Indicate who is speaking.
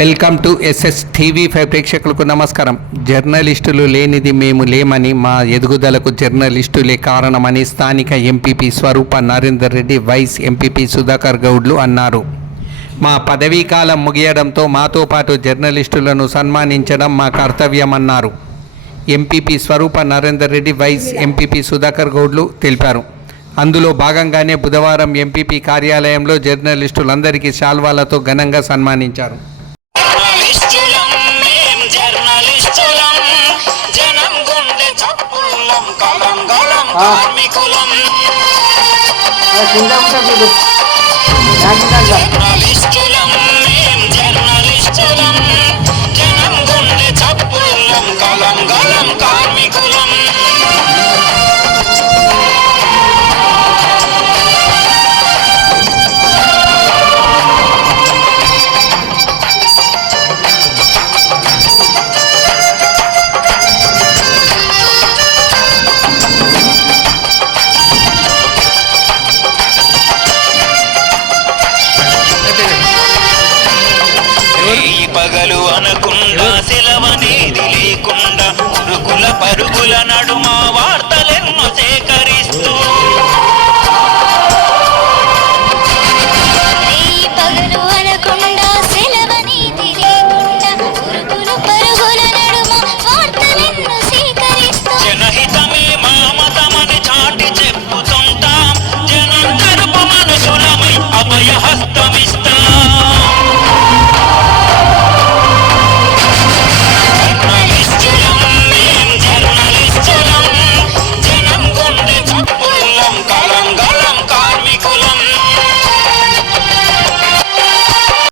Speaker 1: Welcome to SS TV five ప్రేక్షకులకు నమస్కారం. జర్నలిస్టులు లేనిది మేము లేమని మా ఎదుగుదలకు జర్నలిస్టులే కారణమని స్థానిక MPP Swarupa Narender Reddy vice MPP Sudhakar గౌడ్లు అన్నారు. మా పదవీ కాలం ముగియడంతో మాతో పాటు జర్నలిస్టులను సన్మానించడం మా కర్తవ్యమన్నారు. MPP Swarupa Narender Reddy vice MPP Sudhakar గౌడ్లు తెలిపారు. అందులో భాగంగానే బుధవారం ఎంపీపీ కార్యాలయంలో జర్నలిస్టులందరికీ శాల్వాలతో ఘనంగా సన్మానించారు.
Speaker 2: జర్నలిస్టులం మేం జర్నలిస్టులం జనం గుండె చప్పుళ్ళం కలం గలం కార్మికులం పగలు అనకుండా సెలవనేది లేకుండా ఉరుకుల పరుగుల నడుమ వార్తలెన్ను సేకరిస్తూ